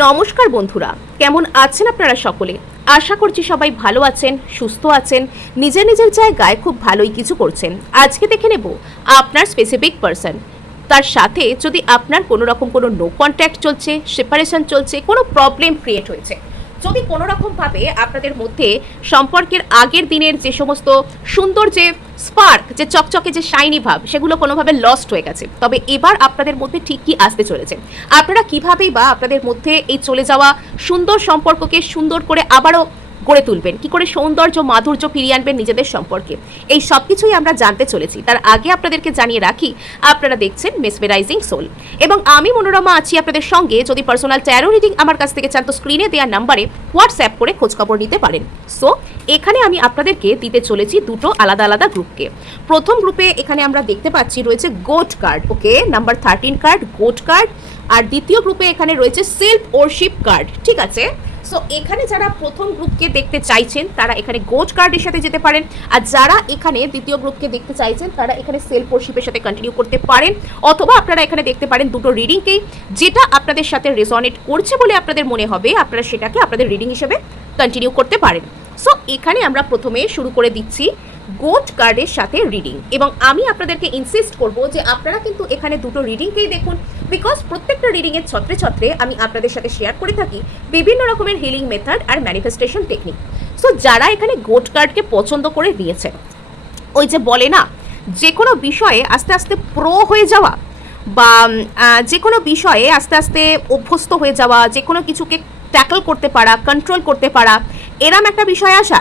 নমস্কার বন্ধুরা, কেমন আছেন আপনারা সকলে? আশা করছি সবাই ভালো আছেন, সুস্থ আছেন, নিজের নিজের জায়গায় খুব ভালোই কিছু করছেন। আজকে দেখে নেব আপনার স্পেসিফিক পারসন, তার সাথে যদি আপনার কোনো রকম কোনো নো কন্ট্যাক্ট চলছে, সেপারেশন চলছে, কোনো প্রবলেম ক্রিয়েট হয়েছে, যদি কোনো রকমভাবে আপনাদের মধ্যে সম্পর্কের আগের দিনের যে সমস্ত সুন্দর যে স্পার্ক, যে চকচকে যে শাইনি ভাব, সেগুলো কোনোভাবে লস্ট হয়ে গেছে, তবে এবার আপনাদের মধ্যে ঠিক কি আসতে চলেছে, আপনারা কিভাবেই বা আপনাদের মধ্যে এই চলে যাওয়া সুন্দর সম্পর্ককে সুন্দর করে আবারও গড়ে তুলবেন, কি করে সৌন্দর্য মাধুর্য ফিরিয়ে আনবেন নিজেদের সম্পর্কে, এই সব কিছুই আমরা জানতে চলেছি। তার আগে আপনাদেরকে জানিয়ে রাখি, আপনারা দেখছেন মেসমেরাইজিং সোল এবং আমি মনোরমা আছি আপনাদের সঙ্গে। যদি পার্সোনাল ট্যারো রিডিং আমার কাছ থেকে চান তো স্ক্রিনে দেওয়া নাম্বারে হোয়াটসঅ্যাপ করে খোঁজখবর নিতে পারেন। সো এখানে আমি আপনাদেরকে দিতে চলেছি দুটো আলাদা আলাদা গ্রুপকে। প্রথম গ্রুপে এখানে আমরা দেখতে পাচ্ছি রয়েছে গোট কার্ড, ওকে, নাম্বার 13 কার্ড গোট কার্ড। আর দ্বিতীয় গ্রুপে এখানে রয়েছে সেলফ ওরশিপ কার্ড, ঠিক আছে। সো এখানে যারা প্রথম গ্রুপকে দেখতে চাইছেন তারা এখানে গোট কার্ডের সাথে যেতে পারেন, আর যারা এখানে দ্বিতীয় গ্রুপকে দেখতে চাইছেন তারা এখানে সেলফ ওরশিপের সাথে কন্টিনিউ করতে পারেন, অথবা আপনারা এখানে দেখতে পারেন দুটো রিডিংকেই, যেটা আপনাদের সাথে রেজনেট করছে বলে আপনাদের মনে হবে আপনারা সেটাকে আপনাদের রিডিং হিসেবে কন্টিনিউ করতে পারেন। সো এখানে আমরা প্রথমে শুরু করে দিচ্ছি গোট কার্ডের সাথে রিডিং, এবং আমি আপনাদেরকে ইনসিস্ট করব যে আপনারা কিন্তু এখানে দুটো রিডিংকেই দেখুন, বিকজ প্রত্যেকটা রিডিংয়ের ছত্রে ছত্রে আমি আপনাদের সাথে শেয়ার করে থাকি বিভিন্ন রকমের হিলিং মেথড আর ম্যানিফেস্টেশন টেকনিক। সো যারা এখানে গোট কার্ডকে পছন্দ করে নিয়েছে, ওই যে বলে না, যে কোনো বিষয়ে আস্তে আস্তে প্রো হয়ে যাওয়া, বা যে কোনো বিষয়ে আস্তে আস্তে অভ্যস্ত হয়ে যাওয়া, যে কোনো কিছুকে ট্যাকল করতে পারা, কন্ট্রোল করতে পারা, এরম একটা বিষয় আসা।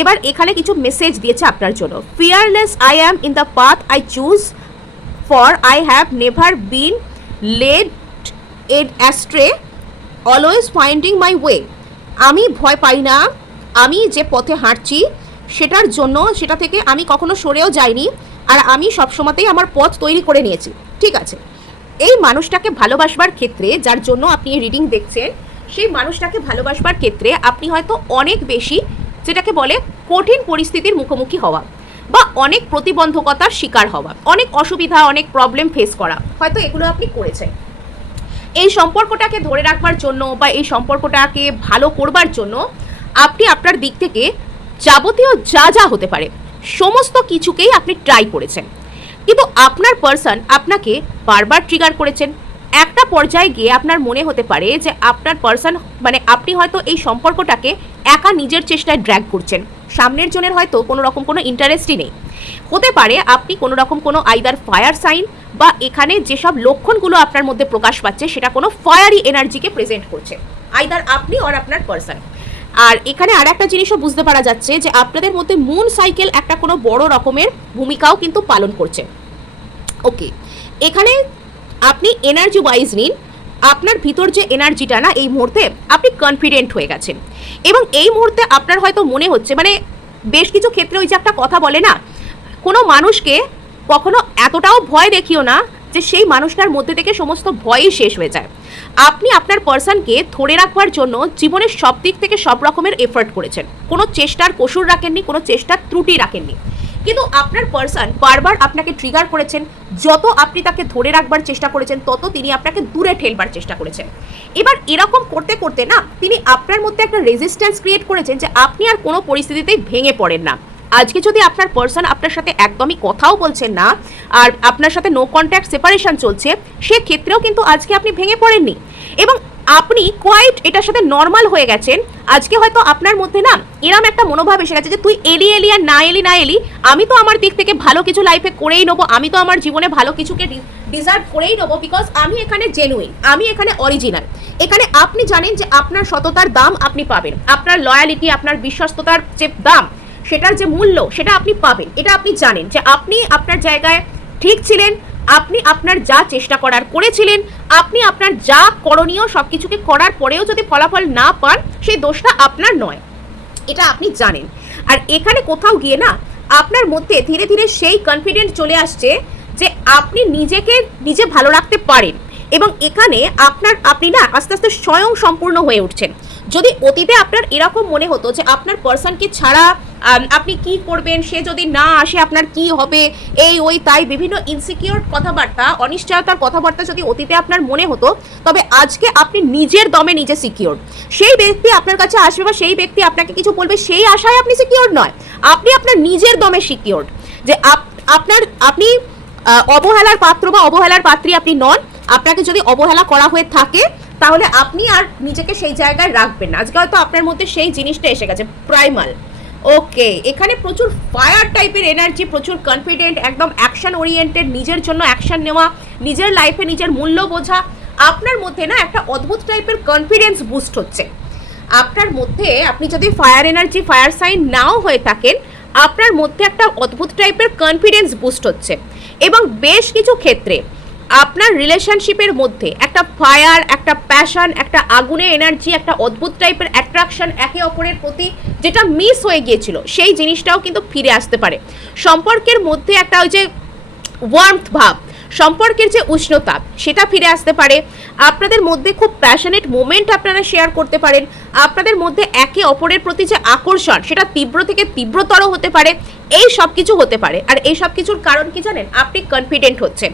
এবার এখানে কিছু মেসেজ দিয়েছে আপনার জন্য। Fearless I am in the path I choose, for I have never been led এড astray, always finding my way. আমি ভয় পাই না, আমি যে পথে হাঁটছি সেটার জন্য, সেটা থেকে আমি কখনো সরেও যাইনি, আর আমি সবসময়তেই আমার পথ তৈরি করে নিয়েছি, ঠিক আছে। এই মানুষটাকে ভালোবাসবার ক্ষেত্রে, যার জন্য আপনি এই রিডিং দেখছেন, সেই মানুষটাকে ভালোবাসবার ক্ষেত্রে আপনি হয়তো অনেক বেশি, যেটাকে বলে কঠিন পরিস্থিতির মুখোমুখি হওয়া, বা অনেক প্রতিবন্ধকতার শিকার হওয়া, অনেক অসুবিধা, অনেক প্রবলেম ফেস করা, হয়তো এগুলো আপনি করেছেন। এই সম্পর্কটাকে ধরে রাখবার জন্য বা এই সম্পর্কটাকে ভালো করবার জন্য আপনি আপনার দিক থেকে যাবতীয় যা যা হতে পারে সমস্ত কিছুকেই আপনি ট্রাই করেছেন, কিন্তু আপনার পার্সন আপনাকে বারবার ট্রিগার করেছেন। একটা পর্যায়ে গিয়ে আপনার মনে হতে পারে যে আপনার পার্সন, মানে আপনি হয়তো এই সম্পর্কটাকে একা নিজের চেষ্টায় ড্র্যাগ করছেন, সামনের জনের হয়তো কোনো রকম কোনো ইন্টারেস্টই নেই। হতে পারে আপনি কোনো রকম কোনো আইদার ফায়ার সাইন, বা এখানে যেসব লক্ষণগুলো আপনার মধ্যে প্রকাশ পাচ্ছে সেটা কোনো ফায়ারি এনার্জিকে প্রেজেন্ট করছে, আইদার আপনি আর আপনার পার্সন। আর এখানে আর একটা জিনিসও বুঝতে পারা যাচ্ছে যে আপনাদের মধ্যে মুন সাইকেল একটা কোনো বড় রকমের ভূমিকাও কিন্তু পালন করছে, ওকে। এখানে আপনি এনার্জি ওয়াইজ নিন, আপনার ভিতর যে এনার্জিটা না, এই মুহূর্তে আপনি কনফিডেন্ট হয়ে গেছেন, এবং এই মুহূর্তে আপনার হয়তো মনে হচ্ছে, মানে বেশ কিছু ক্ষেত্রে ওই যে একটা কথা বলে না, কোনো মানুষকে কখনো এতটাও ভয় দেখিও না যে সেই মানুষটার মধ্যে থেকে সমস্ত ভয়ই শেষ হয়ে যায়। আপনি আপনার পার্সনকে ধরে রাখবার জন্য জীবনের সব দিক থেকে সব রকমের এফোর্ট করেছেন, কোনো চেষ্টার কসুর রাখেননি, কোনো চেষ্টার ত্রুটি রাখেননি, কিন্তু আপনার পার্সন বারবার আপনাকে ট্রিগার করেছেন। যত আপনি তাকে ধরে রাখবার চেষ্টা করেছেন তত তিনি আপনাকে দূরে ঠেলবার চেষ্টা করেছেন। এবার এরকম করতে করতে না, তিনি আপনার মধ্যে একটা রেজিস্ট্যান্স ক্রিয়েট করেছেন যে আপনি আর কোনো পরিস্থিতিতেই ভেঙে পড়েন না। আজকে যদি আপনার পার্সন আপনার সাথে একদমই কথাও বলছেন না, আর আপনার সাথে নো কন্ট্যাক্ট সেপারেশন চলছে, সেক্ষেত্রেও কিন্তু আজকে আপনি ভেঙে পড়েননি, এবং আপনি কোয়াইট এটার সাথে নর্মাল হয়ে গেছেন। আজকে হয়তো আপনার মধ্যে না এরম একটা মনোভাব এসে গেছে যে তুই এলি এলি আর না এলি না এলি, আমি তো আমার দিক থেকে ভালো কিছু লাইফে করেই নেবো, আমি তো আমার জীবনে ভালো কিছুকে ডিজার্ভ করেই নেবো, বিকজ আমি এখানে জেনুইন, আমি এখানে অরিজিনাল। এখানে আপনি জানেন যে আপনার সততার দাম আপনি পাবেন, আপনার লয়ালিটি, আপনার বিশ্বস্ততার যে দাম, সেটার যে মূল্য, সেটা আপনি পাবেন। এটা আপনি জানেন যে আপনি আপনার জায়গায় ঠিক ছিলেন, আপনি আপনার যা চেষ্টা করার করেছিলেন, আপনি আপনার যা করণীয় সব কিছুকে করার পরেও যদি ফলাফল না পান, সেই দোষটা আপনার নয়, এটা আপনি জানেন। আর এখানে কোথাও গিয়ে না আপনার মধ্যে ধীরে ধীরে সেই কনফিডেন্স চলে আসছে যে আপনি নিজেকে নিজে ভালো রাখতে পারেন, এবং এখানে আপনি না আস্তে আস্তে স্বয়ং সম্পূর্ণ হয়ে উঠছেন। যদি অতীতে আপনার এরকম মনে হতো যে আপনার পার্সনকে ছাড়া আপনি কি করবেন, সে যদি না আসে আপনার কি হবে, এই ওই তাই বিভিন্ন ইনসিকিউর কথাবার্তা, অনিশ্চয়তার কথাবার্তা যদি অতীতে আপনার মনে হতো, তবে আজকে আপনি নিজের দমে নিজে সিকিউর। সেই ব্যক্তি আপনার কাছে আসবে বা সেই ব্যক্তি আপনাকে কিছু বলবে সেই আশায় আপনি সিকিউর নয়, আপনি আপনার নিজের দমে সিকিউর যে আপনি অবহেলার পাত্র বা অবহেলার পাত্রী আপনি নন। আপনাকে যদি অবহেলা করা হয়ে থাকে তাহলে আপনি আর নিজেকে সেই জায়গায় রাখবেন না। আজকে হয়তো আপনার মধ্যে সেই জিনিসটা এসে গেছে প্রাইমাল। ওকে, এখানে প্রচুর ফায়ার টাইপের এনার্জি, প্রচুর কনফিডেন্ট, একদম অ্যাকশন ওরিয়েন্টেড, নিজের জন্য অ্যাকশন নেওয়া, নিজের লাইফে নিজের মূল্য বোঝা। আপনার মধ্যে না একটা অদ্ভুত টাইপের কনফিডেন্স বুস্ট হচ্ছে আপনার মধ্যে। আপনি যদি ফায়ার এনার্জি, ফায়ার সাইন নাও হয়ে থাকেন, আপনার মধ্যে একটা অদ্ভুত টাইপের কনফিডেন্স বুস্ট হচ্ছে। এবং বেশ কিছু ক্ষেত্রে আপনার রিলেশনশিপের মধ্যে একটা ফায়ার, একটা প্যাশন, একটা আগুনের এনার্জি, একটা অদ্ভুত টাইপের অ্যাট্রাকশন একে অপরের প্রতি যেটা মিস হয়ে গিয়েছিল সেই জিনিসটাও কিন্তু ফিরে আসতে পারে। সম্পর্কের মধ্যে একটা ওই যে ওয়ার্মথ ভাব, সম্পর্কের যে উষ্ণতা সেটা ফিরে আসতে পারে। আপনাদের মধ্যে খুব প্যাশনেট মোমেন্ট আপনারা শেয়ার করতে পারেন। আপনাদের মধ্যে একে অপরের প্রতি যে আকর্ষণ সেটা তীব্র থেকে তীব্রতর হতে পারে। এই সব কিছু হতে পারে। আর এই সব কিছুর কারণ কি জানেন? আপনি কনফিডেন্ট হচ্ছেন,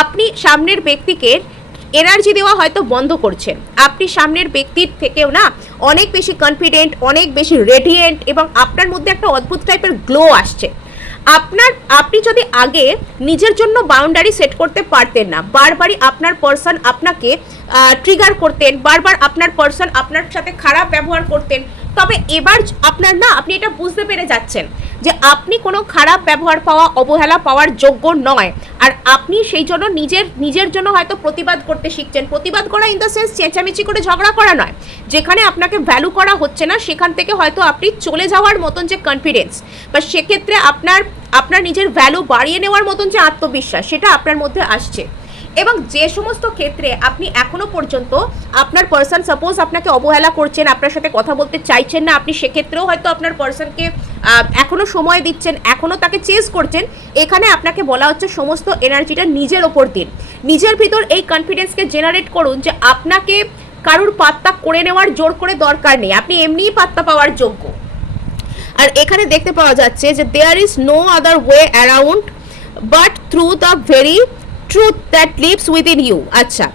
আপনি সামনের ব্যক্তিকে এনার্জি দেওয়া হয়তো বন্ধ করছেন, আপনি সামনের ব্যক্তির থেকেও না অনেক বেশি কনফিডেন্ট, অনেক বেশি রেডিয়েন্ট, এবং আপনার মধ্যে একটা অদ্ভুত টাইপের গ্লো আসছে। আপনি যদি আগে নিজের জন্য বাউন্ডারি সেট করতে পারতেন না, বারবারই আপনার পার্সন আপনাকে ট্রিগার করতেন, বারবার আপনার পার্সন আপনার সাথে খারাপ ব্যবহার করতেন, তবে এবার আপনার না আপনি এটা বুঝতে পেরে যাচ্ছেন যে আপনি কোনো খারাপ ব্যবহার পাওয়া, অবহেলা পাওয়ার যোগ্য নয়। আর আপনি সেই জন্য নিজের জন্য হয়তো প্রতিবাদ করতে শিখছেন। প্রতিবাদ করা ইন দ্য সেন্স চেঁচামেচি করে ঝগড়া করা নয়, যেখানে আপনাকে ভ্যালু করা হচ্ছে না সেখান থেকে হয়তো আপনি চলে যাওয়ার মতন যে কনফিডেন্স, বা সেক্ষেত্রে আপনার নিজের ভ্যালু বাড়িয়ে নেওয়ার মতন যে আত্মবিশ্বাস সেটা আপনার মধ্যে আসছে। এবং যে সমস্ত ক্ষেত্রে আপনি এখনো পর্যন্ত আপনার পার্সন সাপোজ আপনাকে অবহেলা করছেন, আপনার সাথে কথা বলতে চাইছেন না, আপনি সেক্ষেত্রেও হয়তো আপনার পার্সনকে এখনো সময় দিচ্ছেন, এখনো তাকে চেজ করছেন, এখানে আপনাকে বলা হচ্ছে সমস্ত এনার্জিটা নিজের ওপর দিন, নিজের ভিতর এই কনফিডেন্সকে জেনারেট করুন যে আপনাকে কারুর পাত্তা করে নেওয়ার জোর করে দরকার নেই, আপনি এমনিই পাত্তা পাওয়ার যোগ্য। আর এখানে দেখতে পাওয়া যাচ্ছে যে there is no other way around but through the very truth that lives within you. আচ্ছা,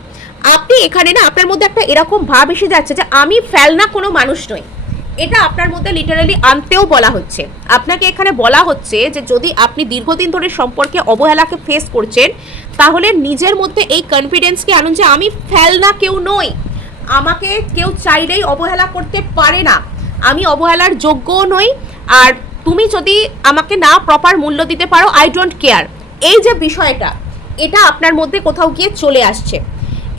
আপনি এখানে না আপনার মধ্যে একটা এরকম ভাব এসে যাচ্ছে যে আমি ফেলনা কোনো মানুষ নই, এটা আপনার মধ্যে লিটারালি আনতেও বলা হচ্ছে। আপনাকে এখানে বলা হচ্ছে যে যদি আপনি দীর্ঘদিন ধরে সম্পর্কে অবহেলাকে ফেস করছেন, তাহলে নিজের মধ্যে এই কনফিডেন্সকে আনুন যে আমি ফেলনা কেউ নই, আমাকে কেউ চাইলেই অবহেলা করতে পারে না, আমি অবহেলার যোগ্যও নই, আর তুমি যদি আমাকে না প্রপার মূল্য দিতে পারো আই ডোন্ট কেয়ার। এই যে বিষয়টা, এটা আপনার মধ্যে কোথাও গিয়ে চলে আসছে।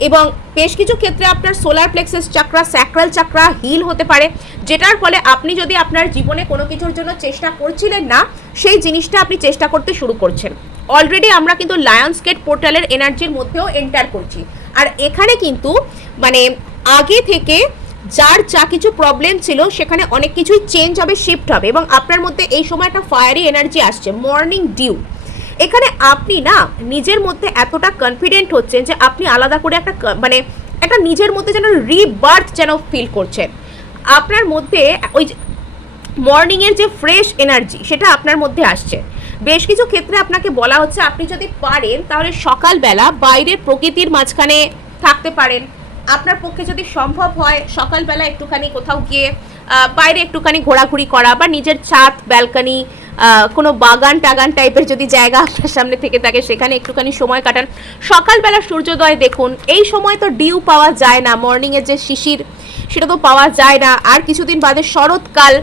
এবং বেশ কিছু ক্ষেত্রে আপনার সোলার প্লেক্সাস চাকরা, স্যাক্রাল চাকরা হিল হতে পারে, যেটার ফলে আপনি যদি আপনার জীবনে কোনো কিছুর জন্য চেষ্টা করছিলেন না, সেই জিনিসটা আপনি চেষ্টা করতে শুরু করছেন। অলরেডি আমরা কিন্তু লায়ন্স গেট পোর্টালের এনার্জির মধ্যেও এন্টার করছি। আর এখানে কিন্তু মানে আগে থেকে যার যা কিছু প্রবলেম ছিল সেখানে অনেক কিছুই চেঞ্জ হবে, শিফট হবে, এবং আপনার মধ্যে এই সময় একটা ফায়ারি এনার্জি আসছে, মর্নিং ডিউ। এখানে আপনি না নিজের মধ্যে এতটা কনফিডেন্ট হচ্ছেন যে আপনি আলাদা করে একটা নিজের মধ্যে যেন রিবার্থ যেন ফিল করছেন। আপনার মধ্যে ওই মর্নিংয়ের যে ফ্রেশ এনার্জি সেটা আপনার মধ্যে আসছে। বেশ কিছু ক্ষেত্রে আপনাকে বলা হচ্ছে আপনি যদি পারেন তাহলে সকালবেলা বাইরের প্রকৃতির মাঝখানে থাকতে পারেন। আপনার পক্ষে যদি সম্ভব হয় সকালবেলা একটুখানি কোথাও গিয়ে বাইরে একটুখানি ঘোরাঘুরি করা, বা নিজের ছাদ, ব্যালকনি, কোনো বাগান টাগান টাইপের যদি জায়গা আপনার সামনে থেকে থাকে সেখানে একটুখানি সময় কাটান। সকালবেলা সূর্যোদয় দেখুন। এই সময় তো ডিউ পাওয়া যায় না, মর্নিংয়ের যে শিশির সেটা তো পাওয়া যায় না। আর কিছুদিন বাদে শরৎকাল,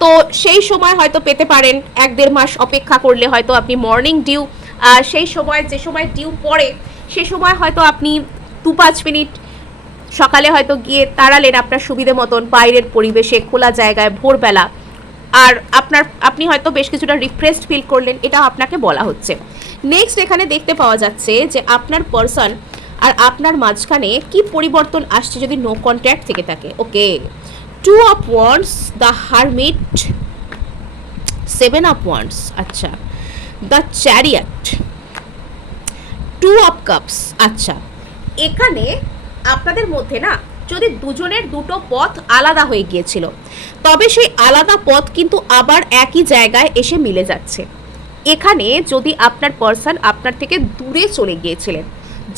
তো সেই সময় হয়তো পেতে পারেন, 1-1.5 মাস অপেক্ষা করলে হয়তো আপনি মর্নিং ডিউ, সেই সময় যে সময় ডিউ পড়ে সে সময় হয়তো আপনি 2-5 মিনিট সকালে হয়তো গিয়ে তাড়ালেন আপনার সুবিধে মতন বাইরের পরিবেশে, খোলা জায়গায়, ভোরবেলা, আর আপনি হয়তো বেশ কিছুটা রিফ্রেশড ফিল করলেন, এটা আপনাকে বলা হচ্ছে। নেক্সট এখানে দেখতে পাওয়া যাচ্ছে যে আপনার পার্সন আর আপনার মাঝখানে কি পরিবর্তন আসছে যদি নো কন্ট্যাক্ট থেকে থাকে। ওকে, 2 of Wands, the Hermit, 7 of Wands, আচ্ছা, the Chariot, 2 of Cups। আচ্ছা, এখানে আপনাদের মধ্যে না যদি দুজনের দুটো পথ আলাদা হয়ে গিয়েছিল, তবে সেই আলাদা পথ কিন্তু আবার একই জায়গায় এসে মিলে যাচ্ছে। এখানে যদি আপনার পার্সন আপনার থেকে দূরে চলে গিয়েছিলেন,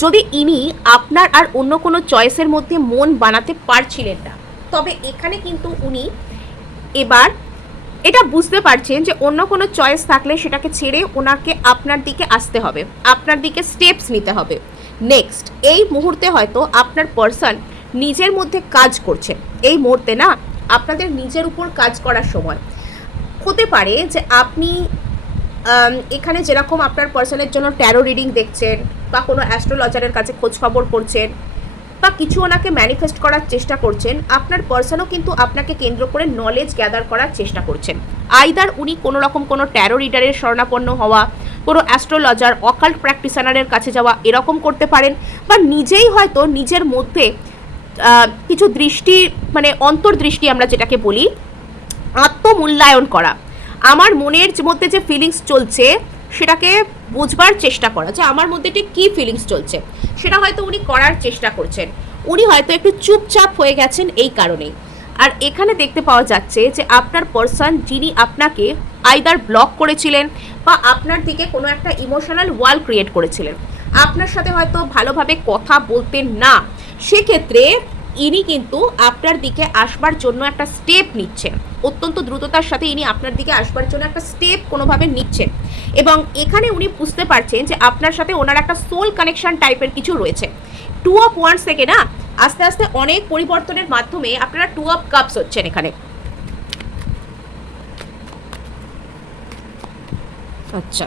যদি ইনি আপনার আর অন্য কোনো চয়েসের মধ্যে মন বানাতে পারছিলেন না, তবে এখানে কিন্তু উনি এবার এটা বুঝতে পারছেন যে অন্য কোনো চয়েস থাকলে সেটাকে ছেড়ে ওনাকে আপনার দিকে আসতে হবে, আপনার দিকে স্টেপস নিতে হবে। নেক্সট এই মুহূর্তে হয়তো আপনার পার্সন নিজের মধ্যে কাজ করছে। এই মুহূর্তে না আপনাদের নিজের উপর কাজ করার সময় হতে পারে যে আপনি এখানে যেরকম আপনার পার্সনের জন্য ট্যারো রিডিং দেখছেন বা কোনো অ্যাস্ট্রোলজারের কাছে খোঁজ খবর করছেন বা কিছু ওনাকে ম্যানিফেস্ট করার চেষ্টা করছেন, আপনার পার্সনও কিন্তু আপনাকে কেন্দ্র করে নলেজ গ্যাদার করার চেষ্টা করছেন। আইদার উনি কোনো রকম কোনো ট্যারো রিডারের শরণাপন্ন হওয়া, কোনো অ্যাস্ট্রোলজার অকাল্ট প্র্যাকটিশনারের কাছে যাওয়া এরকম করতে পারেন, বা নিজেই হয়তো নিজের মধ্যে কিছু দৃষ্টি মানে অন্তর্দৃষ্টি আমরা যেটাকে বলি, আত্মমূল্যায়ন করা, আমার মনের মধ্যে যে ফিলিংস চলছে সেটাকে বুঝবার চেষ্টা করা, যে আমার মধ্যে ঠিক কী ফিলিংস চলছে সেটা হয়তো উনি করার চেষ্টা করছেন। উনি হয়তো একটু চুপচাপ হয়ে গেছেন এই কারণেই। আর এখানে দেখতে পাওয়া যাচ্ছে যে আপনার পার্সন যিনি আপনাকে আইদার ব্লক করেছিলেন বা আপনার দিকে কোনো একটা ইমোশনাল ওয়াল ক্রিয়েট করেছিলেন, আপনার সাথে হয়তো ভালোভাবে কথা বলতেন না, সেক্ষেত্রে ইনি কিন্তু আপনার দিকে আসবার জন্য একটা স্টেপ নিচ্ছেন, অত্যন্ত দ্রুততার সাথে ইনি আপনার দিকে আসবার জন্য একটা স্টেপ কোনোভাবে নিচ্ছেন। এবং এখানে উনি বুঝতে পারছেন যে আপনার সাথে ওনার একটা সোল কানেকশন টাইপের কিছু রয়েছে। 2 অফ ওয়ান্ডস থেকে না আস্তে আস্তে অনেক পরিবর্তনের মাধ্যমে আপনারা 2 অফ কাপস হচ্ছেন এখানে। আচ্ছা,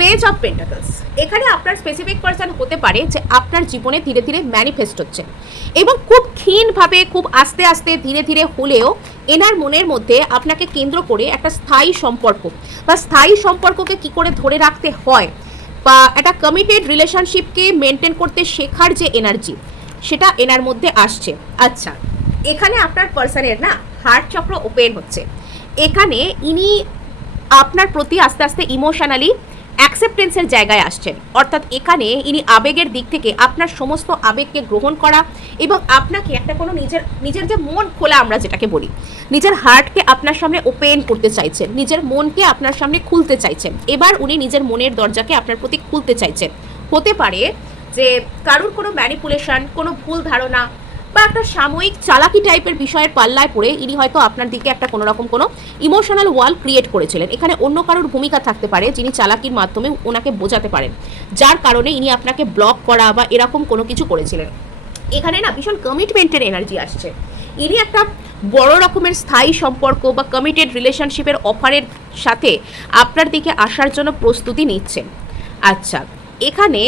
পেজ অফ পেন্টাকলস, এখানে আপনার স্পেসিফিক পার্সন হতে পারে যে আপনার জীবনে ধীরে ধীরে ম্যানিফেস্ট হচ্ছে এবং খুব ক্ষীণভাবে, খুব আস্তে আস্তে ধীরে ধীরে হলেও এনার মনের মধ্যে আপনাকে কেন্দ্র করে একটা স্থায়ী সম্পর্ক বা স্থায়ী সম্পর্ককে কি করে ধরে রাখতে হয় বা একটা কমিটেড রিলেশনশিপকে মেনটেন করতে শেখার যে এনার্জি সেটা এনার মধ্যে আসছে। আচ্ছা, এখানে আপনার পার্সনের না হার্ট চক্র ওপেন হচ্ছে। এখানে ইনি আপনার প্রতি আস্তে আস্তে ইমোশনালি অ্যাকসেপ্টেন্সের জায়গায় আসছেন, অর্থাৎ এখানে ইনি আবেগের দিক থেকে আপনার সমস্ত আবেগকে গ্রহণ করা এবং আপনাকে একটা কোনো নিজের যে মন খোলা আমরা যেটাকে বলি, নিজের হার্টকে আপনার সামনে ওপেন করতে চাইছেন, নিজের মনকে আপনার সামনে খুলতে চাইছেন। এবার উনি নিজের মনের দরজাকে আপনার প্রতি খুলতে চাইছেন। হতে পারে যে কারুর কোনো ম্যানিপুলেশন, কোনো ভুল ধারণা বা একটা সাময়িক চালাকি টাইপের বিষয়ের পাল্লায় পড়ে ইনি হয়তো আপনার দিকে একটা কোনো রকম কোনো ইমোশনাল ওয়াল ক্রিয়েট করেছিলেন। এখানে অন্য কারোর ভূমিকা থাকতে পারে যিনি চালাকির মাধ্যমে ওনাকে বোঝাতে পারেন, যার কারণে ইনি আপনাকে ব্লক করা বা এরকম কোনো কিছু করেছিলেন। এখানে না ভীষণ কমিটমেন্টের এনার্জি আসছে। ইনি একটা বড় রকমের স্থায়ী সম্পর্ক বা কমিটেড রিলেশনশিপের অফারের সাথে আপনার দিকে আসার জন্য প্রস্তুতি নিচ্ছেন। আচ্ছা, এখানে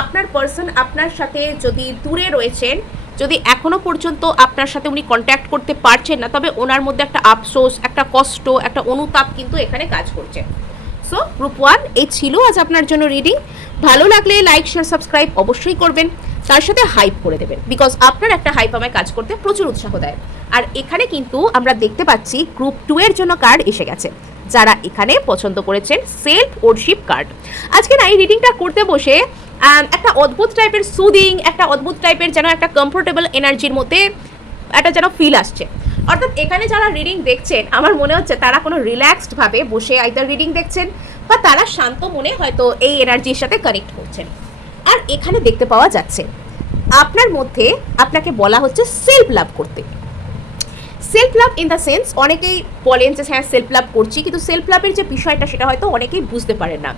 আপনার পার্সন আপনার সাথে যদি দূরে রয়েছেন, যদি এখনো পর্যন্ত আপনার সাথে উনি কন্ট্যাক্ট করতে পারছেন না, তবে ওনার মধ্যে একটা আফসোস, একটা কষ্ট, একটা অনুতাপ কিন্তু এখানে কাজ করছে। সো গ্রুপ 1 এই ছিল আজ আপনার জন্য রিডিং। ভালো লাগলে লাইক, শেয়ার, সাবস্ক্রাইব অবশ্যই করবেন, তার সাথে হাইপ করে দেবেন, বিকজ আপনার একটা হাইপ আমায় কাজ করতে প্রচুর উৎসাহ দেয়। আর এখানে কিন্তু আমরা দেখতে পাচ্ছি গ্রুপ 2 এর জন্য কার্ড এসে গেছে, যারা এখানে পছন্দ করেছেন সেলফ ওরশিপ কার্ড। আজকে না এই রিডিংটা করতে বসে একটা অদ্ভুত টাইপের সুদিং, একটা অদ্ভুত টাইপের যেন একটা কমফোর্টেবল এনার্জির মধ্যে একটা যেন ফিল আসছে। অর্থাৎ এখানে যারা রিডিং দেখছেন আমার মনে হচ্ছে তারা কোনো রিল্যাক্সডভাবে বসে আইদার রিডিং দেখছেন বা তারা শান্ত মনে হয়তো এই এনার্জির সাথে কানেক্ট করছেন। আর এখানে দেখতে পাওয়া যাচ্ছে আপনার মধ্যে আপনাকে বলা হচ্ছে সেলফ লাভ করতে। Self love in the sense, অনেকেই বলেন যে হ্যাঁ সেলফ লাভ করছি, কিন্তু সেলফ লাভের যে বিষয়টা সেটা হয়তো অনেকেই বুঝতে পারেন না।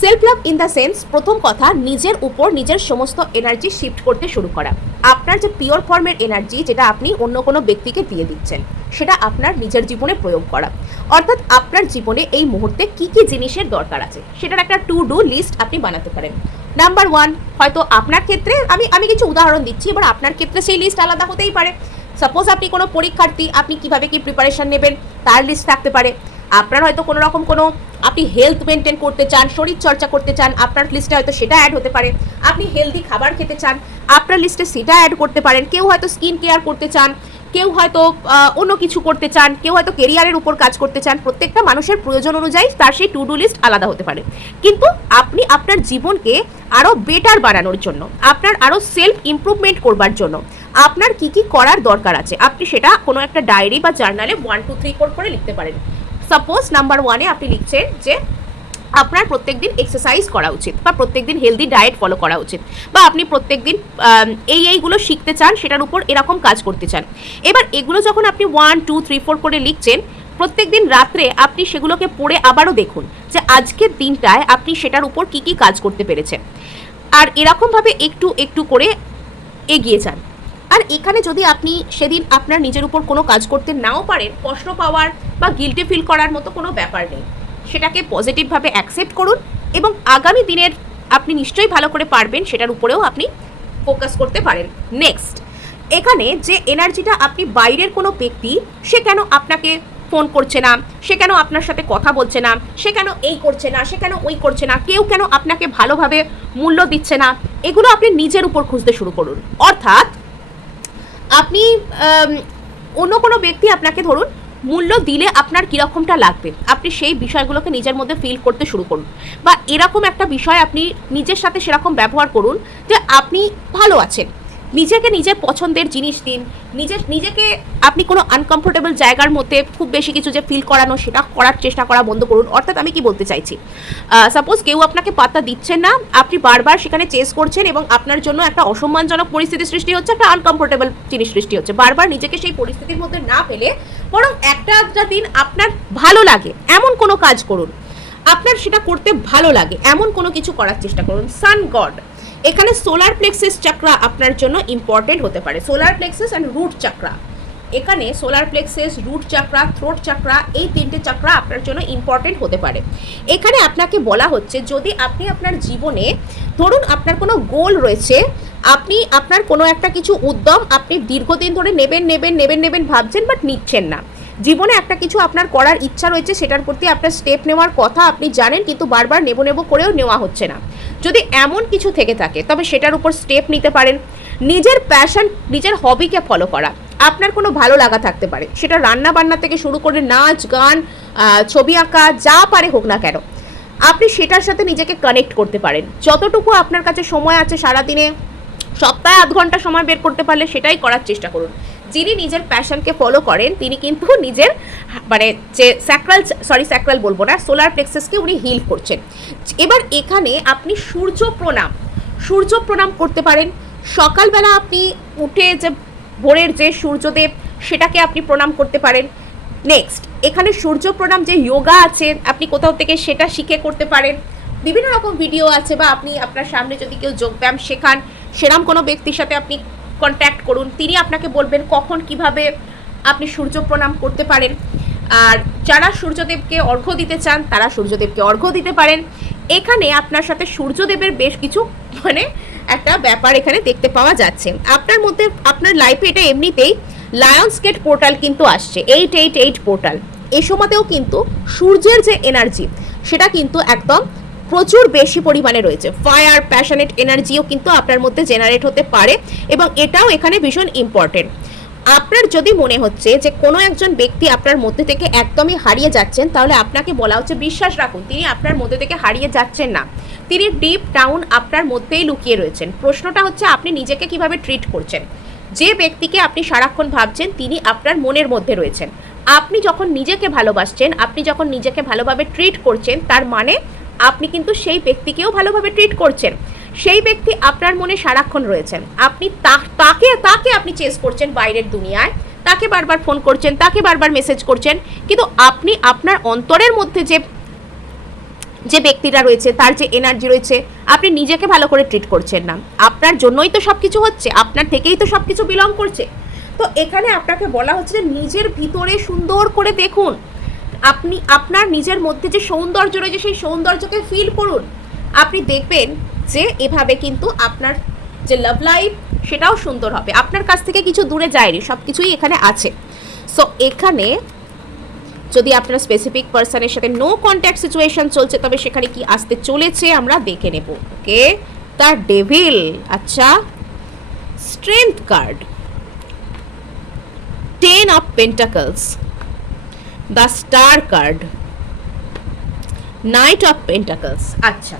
Self love in the sense, প্রথম কথা নিজের উপর নিজের সমস্ত এনার্জি শিফট করতে শুরু করা। আপনার যে পিওর ফর্মের এনার্জি যেটা আপনি অন্য কোনো ব্যক্তিকে দিয়ে দিচ্ছেন সেটা আপনার নিজের জীবনে প্রয়োগ করা। অর্থাৎ আপনার জীবনে এই মুহূর্তে কি কি জিনিসের দরকার আছে সেটার একটা টু ডু লিস্ট আপনি বানাতে পারেন। নাম্বার 1, হয়তো আপনার ক্ষেত্রে আমি কিছু উদাহরণ দিচ্ছি, এবার আপনার ক্ষেত্রে সেই লিস্ট আলাদা হতেই পারে। সাপোজ আপনি কোনো পরীক্ষার্থী, আপনি কিভাবে কি প্রিপারেশন নেবেন তার লিস্ট থাকতে পারে। আপনার হয়তো কোনো রকম কোনো আপনি হেলথ মেনটেন করতে চান, শরীর চর্চা করতে চান, আপনার লিস্টে হয়তো সেটা অ্যাড হতে পারে। আপনি হেলদি খাবার খেতে চান, আপনার লিস্টে সেটা অ্যাড করতে পারেন। কেউ হয়তো স্কিন কেয়ার করতে চান, কেউ হয়তো অন্য কিছু করতে চান, কেউ হয়তো কেরিয়ারের উপর কাজ করতে চান। প্রত্যেকটা মানুষের প্রয়োজন অনুযায়ী তার সেই টু ডু লিস্ট আলাদা হতে পারে, কিন্তু আপনি আপনার জীবনকে আরও বেটার বানানোর জন্য, আপনার আরও সেলফ ইমপ্রুভমেন্ট করবার জন্য আপনার কি কি করার দরকার আছে, আপনি সেটা কোনো একটা ডায়েরি বা জার্নালে 1 2 3 4 করে লিখতে পারেন। সাপোজ নাম্বার 1-এ আপনি লিখছেন যে আপনার প্রত্যেকদিন এক্সারসাইজ করা উচিত, বা প্রত্যেকদিন হেলদি ডায়েট ফলো করা উচিত, বা আপনি প্রত্যেকদিন এইগুলো শিখতে চান, সেটার উপর এরকম কাজ করতে চান। এবার এগুলো যখন আপনি 1 2 3 4 করে লিখছেন, প্রত্যেকদিন রাত্রে আপনি সেগুলোকে পড়ে আবারও দেখুন যে আজকের দিনটায় আপনি সেটার উপর কি কি কাজ করতে পেরেছেন, আর এরকমভাবে একটু একটু করে এগিয়ে যান। আর এখানে যদি আপনি সেদিন আপনার নিজের উপর কোনো কাজ করতে নাও পারেন, কষ্ট পাওয়ার বা গিল্টি ফিল করার মতো কোনো ব্যাপার নেই, সেটাকে পজিটিভভাবে অ্যাকসেপ্ট করুন এবং আগামী দিনের আপনি নিশ্চয়ই ভালো করে পারবেন সেটার উপরেও আপনি ফোকাস করতে পারেন। নেক্সট, এখানে যে এনার্জিটা আপনি বাইরের কোনো ব্যক্তি, সে কেন আপনাকে ফোন করছে না, সে কেন আপনার সাথে কথা বলছে না, সে কেন এই করছে না, সে কেন ওই করছে না, কেউ কেন আপনাকে ভালোভাবে মূল্য দিচ্ছে না, এগুলো আপনি নিজের উপর খুঁজতে শুরু করুন। অর্থাৎ আপনি অন্য কোনো ব্যক্তি আপনাকে ধরুন মূল্য দিলে আপনার কীরকমটা লাগবে, আপনি সেই বিষয়গুলোকে নিজের মধ্যে ফিল করতে শুরু করুন, বা এরকম একটা বিষয় আপনি নিজের সাথে সেরকম ব্যবহার করুন যে আপনি ভালো আছেন। নিজেকে নিজের পছন্দের জিনিস দিন, নিজেকে আপনি কোনো আনকমফোর্টেবল জায়গার মধ্যে খুব বেশি কিছু যে ফিল করানো, সেটা করার চেষ্টা করা বন্ধ করুন। অর্থাৎ আমি কি বলতে চাইছি, সাপোজ কেউ আপনাকে পাত্তা দিচ্ছেন না, আপনি বারবার সেখানে চেস করছেন এবং আপনার জন্য একটা অসম্মানজনক পরিস্থিতি সৃষ্টি হচ্ছে, একটা আনকমফোর্টেবল জিনিস সৃষ্টি হচ্ছে, বারবার নিজেকে সেই পরিস্থিতির মধ্যে না ফেলে বরং একটা দিন আপনার ভালো লাগে এমন কোনো কাজ করুন, আপনার সেটা করতে ভালো লাগে এমন কোনো কিছু করার চেষ্টা করুন। সান গড, এখানে সোলার প্লেক্সাস চাকরা আপনার জন্য ইম্পর্টেন্ট হতে পারে। সোলার প্লেক্সাস অ্যান্ড রুট চাকরা, এখানে সোলার প্লেক্সাস, রুট চাকরা, থ্রোট চাকরা, এই 3টে চাকরা আপনার জন্য ইম্পর্টেন্ট হতে পারে। এখানে আপনাকে বলা হচ্ছে যদি আপনি আপনার জীবনে ধরুন আপনার কোনো গোল রয়েছে, আপনি আপনার কোনো একটা কিছু উদ্যম আপনি দীর্ঘদিন ধরে নেবেন ভাবছেন, বাট নিচ্ছেন না। জীবনে একটা কিছু আপনার করার ইচ্ছা রয়েছে, সেটার প্রতি আপনার স্টেপ নেওয়ার কথা আপনি জানেন, কিন্তু বারবার নেব করেও নেওয়া হচ্ছে না। যদি এমন কিছু থেকে থাকে তবে সেটার উপর স্টেপ নিতে পারেন। নিজের প্যাশন, নিজের হবিকে ফলো করা, আপনার কোনো ভালো লাগা থাকতে পারে, সেটা রান্না বান্না থেকে শুরু করে নাচ গান, ছবি আঁকা, যা পারে হোক না কেন, আপনি সেটার সাথে নিজেকে কানেক্ট করতে পারেন। যতটুকু আপনার কাছে সময় আছে সারাদিনে, সপ্তাহে 1/2 ঘন্টা সময় বের করতে পারলে সেটাই করার চেষ্টা করুন। যিনি নিজের প্যাশনকে ফলো করেন তিনি কিন্তু নিজের মানে যে স্যাক্রাল বলবো না, সোলার প্লেক্সাসকে উনি হিল করছেন। এবার এখানে আপনি সূর্য প্রণাম করতে পারেন। সকালবেলা আপনি উঠে যে ভোরের যে সূর্যদেব, সেটাকে আপনি প্রণাম করতে পারেন। নেক্সট, এখানে সূর্য প্রণাম যে যোগা আছে, আপনি কোথাও থেকে সেটা শিখে করতে পারেন। বিভিন্ন রকম ভিডিও আছে, বা আপনি আপনার সামনে যদি কেউ যোগব্যায়াম শেখান, সেরকম কোনো ব্যক্তির সাথে আপনি কন্ট্যাক্ট করুন, তিনি আপনাকে বলবেন কখন কিভাবে আপনি সূর্য প্রণাম করতে পারেন। আর যারা সূর্যদেবকে অর্ঘ্য দিতে চান তারা সূর্যদেবকে অর্ঘ্য দিতে পারেন। এখানে আপনার সাথে সূর্যদেবের বেশ কিছু মানে একটা ব্যাপার এখানে দেখতে পাওয়া যাচ্ছে। আপনার মধ্যে আপনার লাইফে এটা এমনিতেই লায়ন্স গেট পোর্টাল কিন্তু আসছে, 888 পোর্টাল। এই সময়তেও কিন্তু সূর্যের যে এনার্জি সেটা কিন্তু একদম প্রচুর বেশি পরিমাণে রয়েছে। ফায়ার, প্যাশনেট এনার্জিও কিন্তু আপনার মধ্যে জেনারেট হতে পারে, এবং এটাও এখানে ভীষণ ইম্পর্টেন্ট। আপনার যদি মনে হচ্ছে যে কোনো একজন ব্যক্তি আপনার মধ্যে থেকে একদমই হারিয়ে যাচ্ছেন, তাহলে আপনাকে বলা হচ্ছে বিশ্বাস রাখুন, তিনি আপনার মধ্যে থেকে হারিয়ে যাচ্ছেন না, তিনি ডিপ ডাউন আপনার মধ্যেই লুকিয়ে রয়েছেন। প্রশ্নটা হচ্ছে আপনি নিজেকে কিভাবে ট্রিট করছেন। যে ব্যক্তিকে আপনি সারাক্ষণ ভাবছেন তিনি আপনার মনের মধ্যে রয়েছেন। আপনি যখন নিজেকে ভালোবাসছেন, আপনি যখন নিজেকে ভালোভাবে ট্রিট করছেন, তার মানে আপনি কিন্তু সেই ব্যক্তিকেও ভালোভাবে ট্রিট করছেন। সেই ব্যক্তি আপনার মনে সারাক্ষণ রয়েছেন, আপনি তাকে আপনি চেস করছেন বাইরের দুনিয়ায়, তাকে বারবার ফোন করছেন, তাকে বারবার মেসেজ করছেন, কিন্তু আপনি আপনার অন্তরের মধ্যে যে ব্যক্তিটা রয়েছে, তার যে এনার্জি রয়েছে, আপনি নিজেকে ভালো করে ট্রিট করছেন না। আপনার জন্যই তো সব কিছু হচ্ছে, আপনার থেকেই তো সব কিছু বিলং করছে। তো এখানে আপনাকে বলা হচ্ছে যে নিজের ভিতরে সুন্দর করে দেখুন, আপনি আপনার নিজের মধ্যে যে সৌন্দর্য রয়েছে সেই সৌন্দর্যকে ফিল করুন। আপনি দেখবেন যে এভাবে কিন্তু আপনার যে লাভ লাইফ সেটাও সুন্দর হবে, আপনার কাছ থেকে কিছু দূরে যায়নি, সব কিছুই এখানে আছে। সো এখানে যদি আপনার স্পেসিফিক পার্সনের সাথে নো কন্ট্যাক্ট সিচুয়েশন চলছে, তবে সেখানে কি আসতে চলেছে আমরা দেখে নেব। ওকে, দ্য ডেভিল, আচ্ছা, strength card, 10 of pentacles, the star card, night of pentacles. আচ্ছা,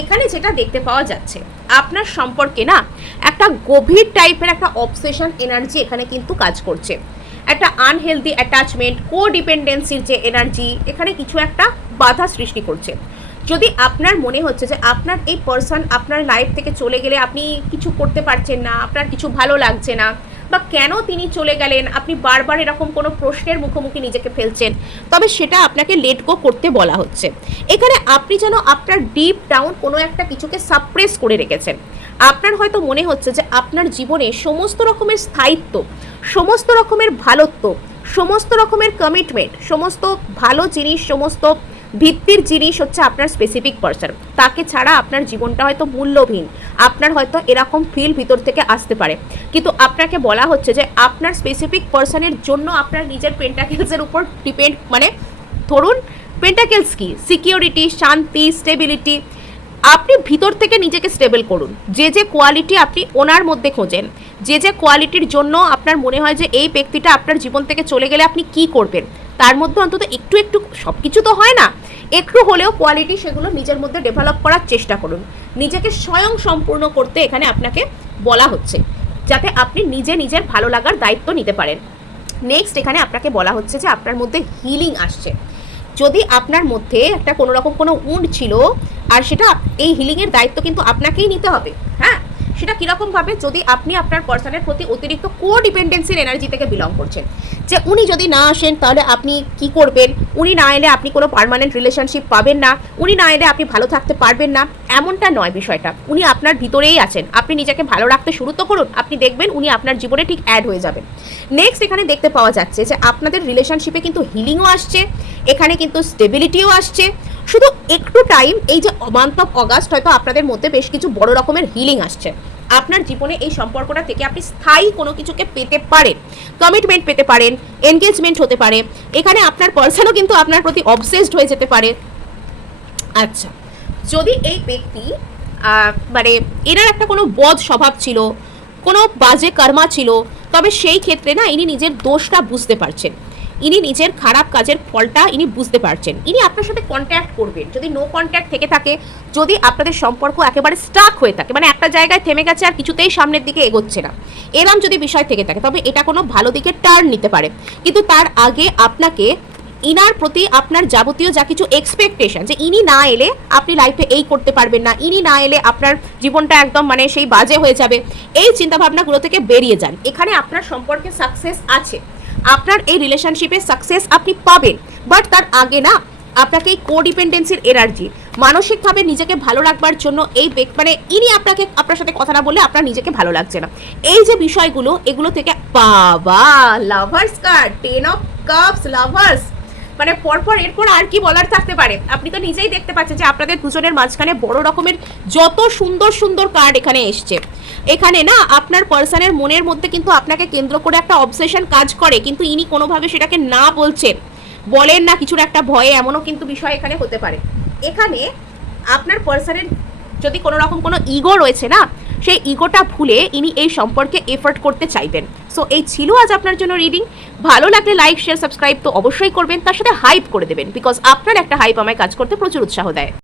এখানে যেটা দেখতে পাওয়া যাচ্ছে আপনার সম্পর্কে না একটা গভীর টাইপের একটা অবসেশন এনার্জি এখানে কিন্তু কাজ করছে, একটা আনহেলদি অ্যাটাচমেন্ট, কো ডিপেন্ডেন্সির যে এনার্জি এখানে কিছু একটা বাধা সৃষ্টি করছে। যদি আপনার মনে হচ্ছে যে আপনার এই পার্সন আপনার লাইফ থেকে চলে গেলে আপনি কিছু করতে পারছেন না, আপনার কিছু ভালো লাগছে না, বা কেন তিনি চলে গেলেন আপনি বারবার এরকম কোনো প্রশ্নের মুখোমুখি নিজেকে ফেলছেন, তবে সেটা আপনাকে লেট গো করতে বলা হচ্ছে। এখানে আপনি যেন আপনার ডিপ ডাউন কোনো একটা কিছুকে সাপ্রেস করে রেখেছেন। আপনার হয়তো মনে হচ্ছে যে আপনার জীবনে সমস্ত রকমের স্থায়িত্ব, সমস্ত রকমের ভালোত্ব, সমস্ত রকমের কমিটমেন্ট, সমস্ত ভালো জিনিস, সমস্ত ভিত্তির জিনিস হচ্ছে আপনার স্পেসিফিক পার্সন। তাকে ছাড়া আপনার জীবনটা হয়তো মূল্যহীন, আপনার হয়তো এরকম ফিল ভিতর থেকে আসতে পারে। কিন্তু আপনাকে বলা হচ্ছে যে আপনার স্পেসিফিক পার্সনের জন্য আপনার নিজের পেন্টাকেলসের উপর ডিপেন্ড, মানে ধরুন পেন্টাকেলস কি, সিকিউরিটি, শান্তি, স্টেবিলিটি। আপনি ভিতর থেকে নিজেকে স্টেবল করুন। যে যে কোয়ালিটি আপনি ওনার মধ্যে খোঁজেন, যে যে কোয়ালিটির জন্য আপনার মনে হয় যে এই ব্যক্তিটা আপনার জীবন থেকে চলে গেলে আপনি কি করবেন, তার মধ্যে অন্তত একটু একটু, সব কিছু তো হয় না, একটু হলেও কোয়ালিটি সেগুলো নিজের মধ্যে ডেভেলপ করার চেষ্টা করুন। নিজেকে স্বয়ং সম্পূর্ণ করতে এখানে আপনাকে বলা হচ্ছে, যাতে আপনি নিজে নিজের ভালো লাগার দায়িত্ব নিতে পারেন। নেক্সট এখানে আপনাকে বলা হচ্ছে যে আপনার মধ্যে হিলিং আসছে। যদি আপনার মধ্যে একটা কোনো রকম কোনো উন্ড ছিল, আর সেটা এই হিলিংয়ের দায়িত্ব কিন্তু আপনাকেই নিতে হবে। হ্যাঁ, সেটা কীরকমভাবে, যদি আপনি আপনার পার্সনের প্রতি অতিরিক্ত কো ডিপেন্ডেন্সির এনার্জি থেকে বিলং করছেন, যে উনি যদি না আসেন তাহলে আপনি কি করবেন, উনি না এলে আপনি কোনো পার্মানেন্ট রিলেশনশিপ পাবেন না, উনি না এলে আপনি ভালো থাকতে পারবেন না, এমনটা নয় বিষয়টা। উনি আপনার ভিতরেই আছেন, আপনি নিজেকে ভালো রাখতে শুরু তো করুন, আপনি দেখবেন উনি আপনার জীবনে ঠিক অ্যাড হয়ে যাবেন। নেক্সট এখানে দেখতে পাওয়া যাচ্ছে যে আপনাদের রিলেশনশিপে কিন্তু হিলিংও আসছে, এখানে কিন্তু স্টেবিলিটিও আসছে। শুধু একটু টাইম, এই যে মান্থ অফ অগাস্ট হয়তো আপনাদের মধ্যে বেশ কিছু বড় রকমের হিলিং আসছে। আপনার জীবনে এই সম্পর্কটা থেকে আপনি স্থায়ী কোনো কিছুকে পেতে পারেন, কমিটমেন্ট পেতে পারেন, এনগেজমেন্ট হতে পারে। এখানে আপনার পার্সনও কিন্তু আপনার প্রতি অবসেসড হয়ে যেতে পারে। আচ্ছা, যদি এই ব্যক্তি মানে এনার একটা কোনো বদ স্বভাব ছিল, কোনো বাজে কর্মা ছিল, তবে সেই ক্ষেত্রে না ইনি নিজের দোষটা বুঝতে পারছেন, ইনি নিজের খারাপ কাজের ফলটা ইনি বুঝতে পারছেন। ইনি আপনার সাথে কন্ট্যাক্ট করবেন। যদি নো কন্ট্যাক্ট থেকে থাকে, যদি আপনাদের সম্পর্ক একেবারে স্টাক হয়ে থাকে, মানে একটা জায়গায় থেমে গেছে আর কিছুতেই সামনের দিকে এগোচ্ছে না, এরম যদি বিষয় থেকে থাকে, তবে এটা কোনো ভালো দিকে টার্ন নিতে পারে। কিন্তু তার আগে আপনাকে ইনার প্রতি আপনার যাবতীয় যা কিছু এক্সপেকটেশন, যে ইনি না এলে আপনি লাইফে এই করতে পারবেন না, ইনি না এলে আপনার জীবনটা একদম মানে সেই বাজে হয়ে যাবে, এই চিন্তাভাবনাগুলো থেকে বেরিয়ে যান। এখানে আপনার সম্পর্কে সাকসেস আছে, আপনার এই রিলেশনশিপে সাকসেস আপনি পাবেন। বাট তার আগে না আপনাকে এই কোডিপেন্ডেন্সির এনার্জি, মানসিকভাবে নিজেকে ভালো রাখবার জন্য এই মানে ইনি আপনাকে, আপনার সাথে কথা না বললে আপনার নিজেকে ভালো লাগছে না, এই যে বিষয়গুলো, এগুলো থেকে বাবা lovers card, 10 of cups, lovers, মানে পরপর এরপর আর কি বলার থাকতে পারে। আপনি তো নিজেই দেখতে পাচ্ছেন যে আপনাদের দুজনের মাঝখানে বড় রকমের যত সুন্দর সুন্দর কার্ড এখানে এসছে। এখানে না আপনার পার্সনের মনের মধ্যে কিন্তু আপনাকে কেন্দ্র করে একটা অবসেশন কাজ করে, কিন্তু ইনি কোনোভাবে সেটাকে না বলছেন, বলেন না কিছুর একটা ভয়ে, এমনও কিন্তু বিষয় এখানে হতে পারে। এখানে আপনার পার্সনের যদি কোনো রকম কোনো ইগো রয়েছে না, সেই ইগোটা ভুলে ইনি এই সম্পর্কে এফোর্ট করতে চাইবেন। সো এই ছিল আজ আপনার জন্য রিডিং। ভালো লাগলে লাইক, শেয়ার, সাবস্ক্রাইব তো অবশ্যই করবেন, তার সাথে হাইপ করে দেবেন, বিকজ আপনার একটা হাইপ আমায় কাজ করতে প্রচুর উৎসাহ দেয়।